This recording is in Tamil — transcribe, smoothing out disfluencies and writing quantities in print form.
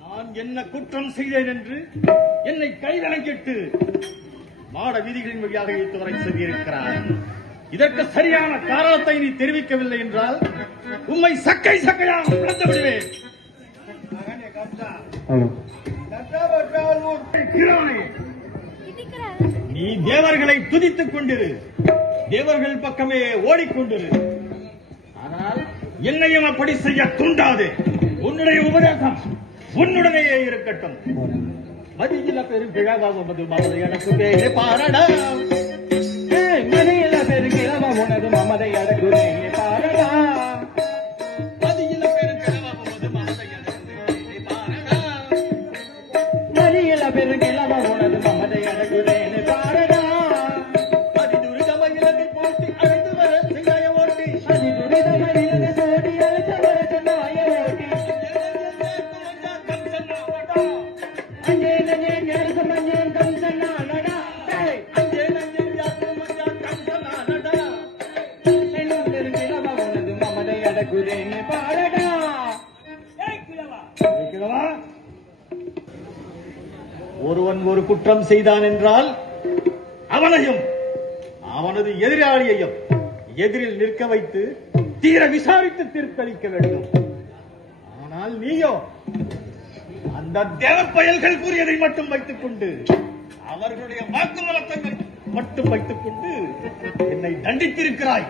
நான் என்ன குற்றம் செய்தேன் என்று என்னை கைவிலங்கிட்டு மாட வீதிகளின் வழியாக இழுத்துவரை சொல்லியிருக்கிறார். இதற்கு சரியான காரணத்தை நீ தெரிவிக்கவில்லை என்றால் உம்மை சக்கை சக்கையாக பிளந்து விடுவேன். நீ தேவர்களை துதித்துக் கொண்டிரு, தேவர்கள் பக்கமே ஓடிக்கொண்டிரு. ஆனால் என்னையும் அப்படி செய்ய தூண்டாது. உன்னுடைய உபதேசம் உன்னுடனேயே இருக்கட்டும். மதியில பெரும் கிழவாகுவது மமதை எனக்கு பேரே பாரடா. மதியில பெரும் கிழவா உனது மமதை அடக்குதே பாரடா. மதியில பெரும் கிழவாகுவது மமதை அடக்குதே பாரடா. மதியில பெரும் கிழவா உனது மமதை அடக்குதே பாரடா. அதிதுரித மயிலதை போட்டி அழைத்து வர சிங்காய ஓட்டி. அதிதுரித மயிலதை சோடி அழைத்து வர சிங்காய ஓட்டி. ஒருவன் ஒரு குற்றம் செய்தான் என்றால் அவனையும் அவனது எதிராளியையும் எதிரில் நிற்க வைத்து தீர விசாரித்து தீர்ப்பளிக்க வேண்டும். ஆனால் நீயோ அந்த தேவ பயல்கள் கூறியதை மட்டும் வைத்துக் கொண்டு, அவர்களுடைய வாக்குமூலத்தை மட்டும் வைத்துக் கொண்டு என்னை தண்டித்திருக்கிறாய்.